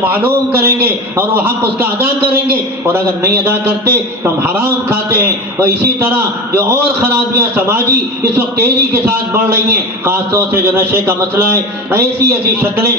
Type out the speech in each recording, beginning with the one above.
معلوم کریں گے اور وہ حق اس کا ادا کریں گے، اور اگر نہیں ادا کرتے تو ہم حرام کھاتے ہیں۔ اور اسی طرح جو اور خرابیاں سماجی اس وقت تیزی کے ساتھ بڑھ رہی ہیں، خاص طور سے جو نشے کا مسئلہ ہے، ایسی شکلیں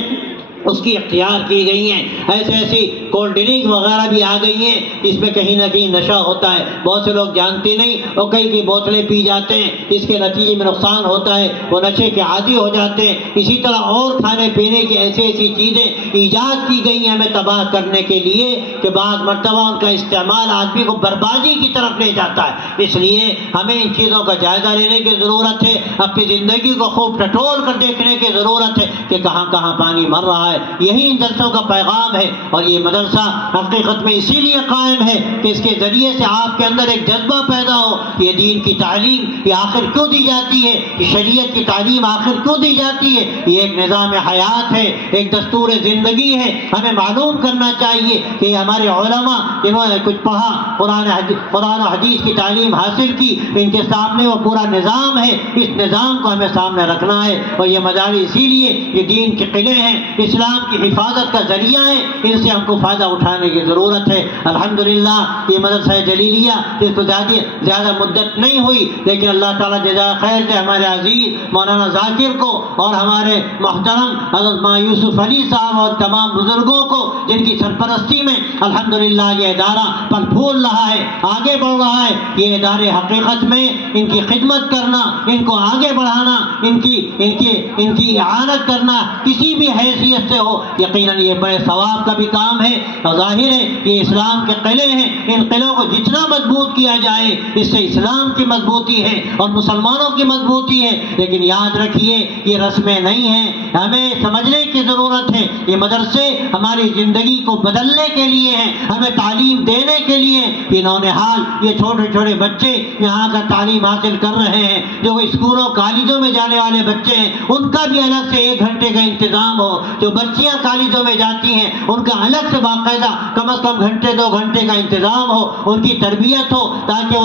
اس کی اختیار کی گئی ہیں، ایسی کولڈ ڈرنک وغیرہ بھی آ گئی ہیں جس میں کہیں نہ کہیں نشہ ہوتا ہے، بہت سے لوگ جانتے نہیں اور کئی بوتلیں پی جاتے ہیں، اس کے نتیجے میں نقصان ہوتا ہے، وہ نشے کے عادی ہو جاتے ہیں۔ اسی طرح اور کھانے پینے کی ایسی چیزیں ایجاد کی گئی ہیں ہمیں تباہ کرنے کے لیے کہ بعض مرتبہ ان کا استعمال آدمی کو بربادی کی طرف لے جاتا ہے۔ اس لیے ہمیں ان چیزوں کا جائزہ لینے کی ضرورت ہے، اپنی زندگی کو خوب ٹٹول کر دیکھنے کی ضرورت ہے کہ کہاں کہاں پانی مر رہا ہے۔ یہی ان جلسوں کا پیغام ہے، اور یہ مدرسہ حقیقت میں اسی لیے قائم ہے کہ اس کے ذریعے سے آپ کے اندر ایک جذبہ پیدا ہو، یہ دین کی تعلیم یہ آخر کیوں دی جاتی ہے، یہ شریعت کی تعلیم آخر کیوں دی جاتی ہے، یہ ایک نظام حیات ہے، ایک دستور زندگی ہے۔ ہمیں معلوم کرنا چاہیے کہ ہمارے علماء جنہوں نے کچھ پڑھا، قرآن و حدیث کی تعلیم حاصل کی، ان کے سامنے وہ پورا نظام ہے، اس نظام کو ہمیں سامنے رکھنا ہے۔ اور یہ مدارس اسی لیے یہ دین کے قلعے ہیں، اسلام کی حفاظت کا ذریعہ ہے، ان سے ہم کو فائدہ اٹھانے کی ضرورت ہے۔ الحمدللہ یہ مدرسہ جلیلیہ اس کو زیادہ مدت نہیں ہوئی، لیکن اللہ تعالیٰ جزائے خیر سے ہمارے عزیز مولانا ذاکر کو اور ہمارے محترم حضرت یوسف علی صاحب اور تمام بزرگوں کو جن کی سرپرستی میں الحمدللہ یہ ادارہ پھل پھول رہا ہے، آگے بڑھ رہا ہے۔ یہ ادارے حقیقت میں ان کی خدمت کرنا، ان کو آگے بڑھانا، ان کی اعانت کرنا کسی بھی حیثیت سے ہو، یقیناً یہ بڑے ثواب کا بھی کام ہے۔ اور ظاہر ہے یہ اسلام کے قلعے ہیں، ان قلعوں کو جتنا مضبوط کیا جائے اس سے اسلام کی مضبوطی ہے اور مسلمانوں کی مضبوطی ہے۔ لیکن یاد رکھیے یہ رسمیں نہیں ہیں، ہمیں سمجھنے کی ضرورت ہے یہ مدرسے ہماری زندگی کو بدلنے کے لیے ہیں، ہمیں تعلیم دینے کے لیے۔ یہ نونہال یہ چھوٹے چھوٹے بچے یہاں کا تعلیم حاصل کر رہے ہیں، جو اسکولوں کالجوں میں جانے والے بچے ہیں ان کا بھی الگ سے 1 گھنٹے کا انتظام ہو، جو بچیاں کالجوں میں جاتی ہیں ان کا الگ سے باقاعدہ کم از کم گھنٹے 2 گھنٹے کا انتظام ہو، ان کی تربیت ہو تاکہ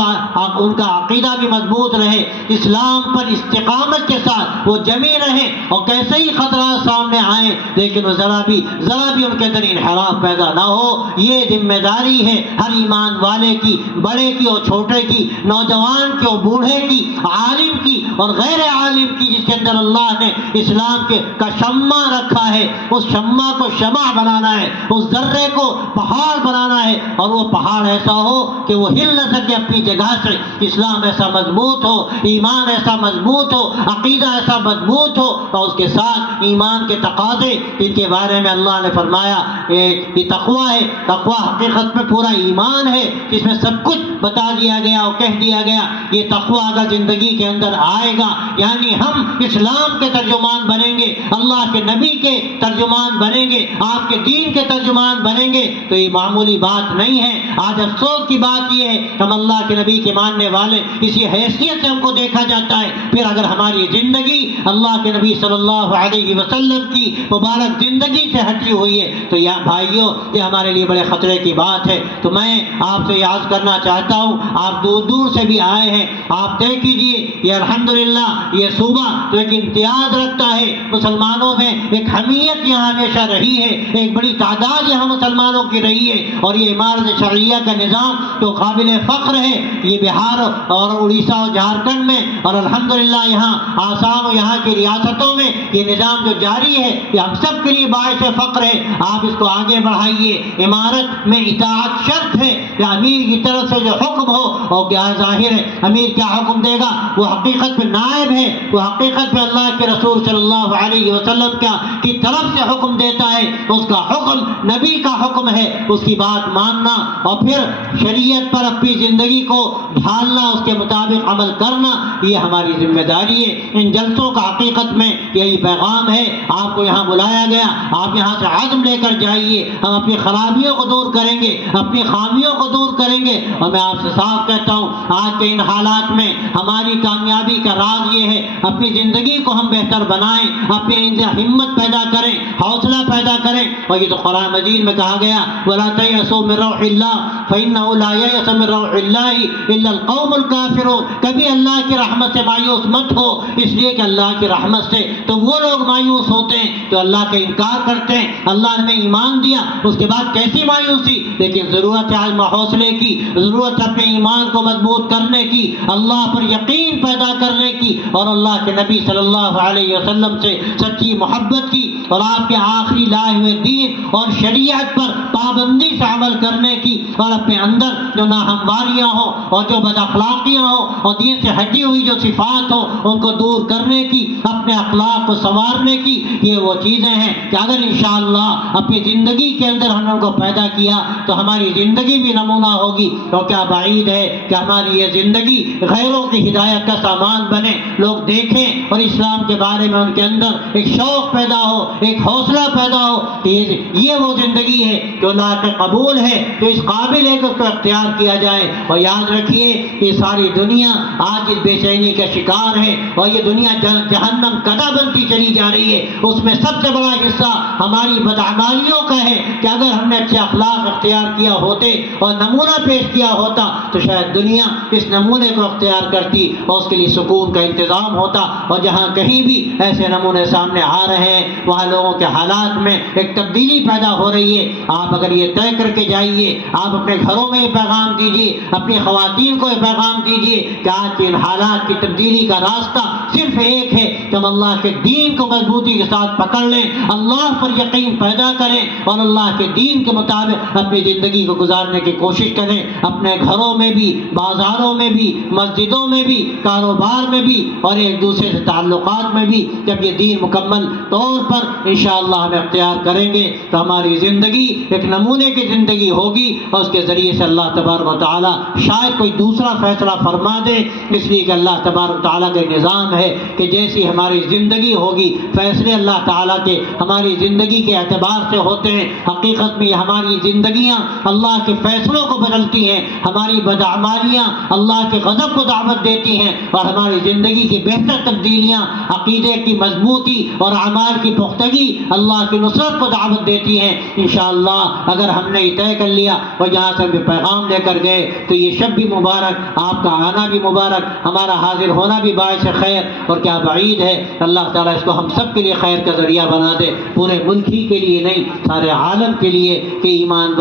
ان کا عقیدہ بھی مضبوط رہے، اسلام پر استقامت کے ساتھ وہ جمی رہیں، اور کیسے ہی خطرات سامنے آئیں لیکن وہ ذرا بھی ان کے اندر انحراف پیدا نہ ہو۔ یہ ذمہ داری ہے ہر ایمان والے کی، بڑے کی اور چھوٹے کی، نوجوان کی اور بوڑھے کی، عالم کی اور غیر عالم کی، جس کے اندر اللہ نے اسلام کا شمع رکھا ہے، اس شمع کو شمع بنانا ہے، اس ذرے کو پہاڑ بنانا ہے، اور وہ پہاڑ ایسا ہو کہ وہ ہل نہ سکے اپنی جگہ سے۔ اسلام ایسا مضبوط ہو، ایمان ایسا مضبوط ہو، عقیدہ ایسا مضبوط ہو، اور اس کے ساتھ ایمان کے تقاضے جن کے بارے میں اللہ نے فرمایا یہ تقویٰ ہے۔ تقویٰ حقیقت میں پورا ایمان ہے جس میں سب کچھ بتا دیا گیا اور کہہ دیا گیا۔ یہ تقویٰ اگر زندگی کے اندر آئے گا یعنی ہم اسلام کے ترجمان بنیں گے، اللہ کے نبی کے ترجمان بنیں گے، آپ کے دین کے ترجمان بنیں گے، تو یہ معمولی بات نہیں ہے۔ آج افسوس کی بات یہ ہے ہم اللہ کے نبی کے ماننے والے اسی حیثیت سے ہم کو دیکھا جاتا ہے، پھر اگر ہماری زندگی اللہ کے نبی صلی اللہ علیہ وسلم کی مبارک زندگی سے ہٹی ہوئی ہے تو یا بھائیوں یہ ہمارے لیے بڑے خطرے کی بات ہے۔ تو میں آپ سے یاد کرنا چاہتا ہوں، آپ دور دور سے بھی آئے ہیں، آپ طے کیجئے یہ الحمدللہ یہ صوبہ تو ایک امتیاز رکھتا ہے، مسلمانوں میں ایک حمیت یہاں ہمیشہ رہی ہے، ایک بڑی تعداد یہاں مسلمانوں کی رہی ہے، اور یہ امارت شرعیہ کا نظام تو قابل فخر ہے۔ یہ بہار اور اڑیسہ اور جھارکھنڈ میں اور الحمدللہ یہاں آسام اور یہاں کی ریاستوں میں یہ نظام جو جاری ہے یہ ہم سب کے لیے باعث فخر ہے۔ آپ اس کو آگے بڑھائیے۔ امارت میں اطاعت شرط ہے کہ امیر کی طرف سے جو حکم ہو، اور کیا ظاہر ہے امیر کیا حکم دے گا، وہ حقیقت میں نائب ہے، وہ حقیقت میں اللہ کے رسول صلی اللہ علیہ وسلم کی طرف سے حکم دیتا ہے، اس کا حکم نبی کا حکم ہے، اس کی بات ماننا اور پھر شریعت پر اپنی زندگی کو ڈھالنا، اس کے مطابق عمل کرنا، یہ ہماری ذمہ داری ہے۔ ان جلسوں کا حقیقت میں یہی پیغام ہے، آپ کو یہاں بلایا گیا، آپ یہاں سے عزم لے کر جائیے، ہم اپنی خرابیوں کو دور کریں گے، اپنی خامیوں کو دور کریں گے۔ اور میں آپ سے صاف کہتا ہوں آج کے ان حالات میں ہماری کامیابی کا راز یہ ہے اپنی زندگی کو ہم بہتر بنائیں، اپنی ہمت پیدا کریں حوصلہ پیدا کریں. اور یہ تو قرآن مجید میں کہا گیا وَلَا تَيْأَسُوا مِن رَوْحِ اللَّهِ فَإِنَّهُ لَا يَيْأَسُ مِن رَوْحِ اللَّهِ إِلَّا الْقَوْمُ الْكَافِرُونَ. کبھی اللہ کی رحمت سے مایوس مت ہو، اس لیے کہ اللہ کی رحمت سے تو وہ لوگ مایوس ہوتے ہیں جو اللہ کا انکار کرتے ہیں. اللہ نے ایمان دیا، اس کے بعد کیسی مایوسی. لیکن ضرورت ہے عزم حوصلے کی، ضرورت ہے اپنے ایمان کو مضبوط کرنے کی، اللہ پر یقین پیدا کرنے کی، اور اللہ کے نبی صلی اللہ علیہ وسلم سے سچی محبت کی، اور آپ کے آخری لائے ہوئے دین اور شریعت پر پابندی سے عمل کرنے کی، اور اپنے اندر جو ناہمواریاں ہوں اور جو بد اخلاقیاں ہوں اور دین سے ہٹی ہوئی جو صفات ہوں ان کو دور کرنے کی، اپنے اخلاق کو سنوارنے کی. یہ وہ چیزیں ہیں کہ اگر انشاءاللہ اپنی زندگی کے اندر ہم نے ان کو پیدا کیا تو ہماری زندگی بھی نمونہ ہوگی. اور کیا بعید ہے کہ ہماری یہ زندگی غیروں کی ہدایت کا سامان بنے، لوگ دیکھیں اور اسلام کے بارے میں ان کے اندر ایک شوق پیدا ہو، ایک حوصلہ پیدا ہو کہ یہ وہ زندگی ہے جو لائق قبول ہے، جو اس قابل ہے کہ اس کو اختیار کیا جائے. اور یاد رکھیے کہ ساری دنیا آج اس بے چینی کا شکار ہے، اور یہ دنیا جہنم کدا بنتی چلی جا رہی ہے. اس میں سب سے بڑا حصہ ہماری بدعمالیوں کا ہے کہ اگر ہم نے اچھے اخلاق اختیار کیا ہوتے اور نمونہ پیش کیا ہوتا تو شاید دنیا اس نمونے کو اختیار کرتی اور اس کے لیے سکون کا انتظام ہوتا. اور جہاں کہیں بھی ایسے نمونے سامنے آ رہے ہیں وہاں لوگوں کے حالات میں ایک تبدیلی پیدا ہو رہی ہے. آپ اگر یہ طے کر کے جائیے، آپ اپنے گھروں میں یہ پیغام دیجیے، اپنی خواتین کو یہ پیغام دیجیے کہ آج کے ان حالات کی تبدیلی کا راستہ صرف ایک ہے کہ ہم اللہ کے دین کو مضبوطی کے ساتھ پکڑ لیں، اللہ پر یقین پیدا کریں اور اللہ کے دین کے مطابق اپنی زندگی کو گزارنے کی کوشش کریں. اپنے گھروں میں بھی، بازاروں میں بھی، مسجدوں میں بھی، کاروبار میں بھی، اور ایک دوسرے سے تعلقات میں بھی جب یہ دین مکمل طور پر انشاءاللہ ہم اختیار کریں گے تو ہماری زندگی ایک نمونے کی زندگی ہوگی، اور اس کے ذریعے سے اللہ تبارک و تعالی شاید کوئی دوسرا فیصلہ فرما دے. اس لیے کہ اللہ تبارک و تعالیٰ کا نظام ہے کہ جیسی ہماری زندگی ہوگی فیصلے اللہ تعالیٰ کے ہماری زندگی کے اعتبار سے ہوتے ہیں. حقیقت میں یہ ہماری زندگیاں اللہ کے فیصلوں کو بدلتی ہیں، ہماری بدعمالیاں اللہ کے غضب کو دعوت دیتی ہیں، اور ہماری زندگی کی بہتر تبدیلیاں عقیدے کی مضبوطی اور اعمال کی پختگی اللہ کی نصرت کو دعوت دیتی ہیں. انشاءاللہ اگر ہم نے یہ طے کر لیا اور یہاں سے بھی پیغام لے کر گئے تو یہ شب بھی مبارک، آپ کا آنا بھی مبارک، ہمارا حاضر ہونا بھی باعث خیر. اور کیا بعید ہے اللہ تعالیٰ اس کو ہم سب کے لیے خیر کا ذریعہ بنا دے، پورے ملک ہی کے لیے نہیں سارے عالم کے لیے، کہ ایمان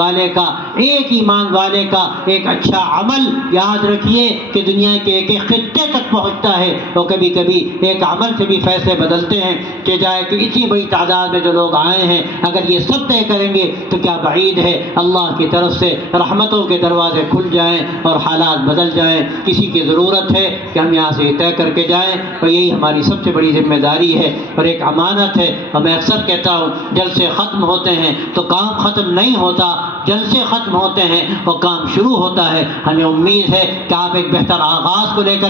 والے کا ایک اچھا عمل یاد رکھیے کہ دنیا کے ایک خطے تک پہنچتا ہے. اور کبھی کبھی ایک عمل سے بھی فیصلے بدلتے ہیں کہ جائے کہ اتنی بڑی تعداد میں جو لوگ آئے ہیں اگر یہ سب طے کریں گے تو کیا بعید ہے اللہ کی طرف سے رحمتوں کے دروازے کھل جائیں اور حالات بدل جائیں. کسی کی ضرورت ہے کہ ہم یہاں سے طے کر کے جائیں، اور یہی ہماری سب سے بڑی ذمہ داری ہے اور ایک امانت ہے. اور میں اکثر کہتا ہوں جلسے ختم ہوتے ہیں تو کام ختم نہیں ہوتا، جلسے ختم ہوتے ہیں اور کام شروع ہوتا ہے. ہمیں امید ہے کہ آپ ایک بہتر آغاز کو لے کر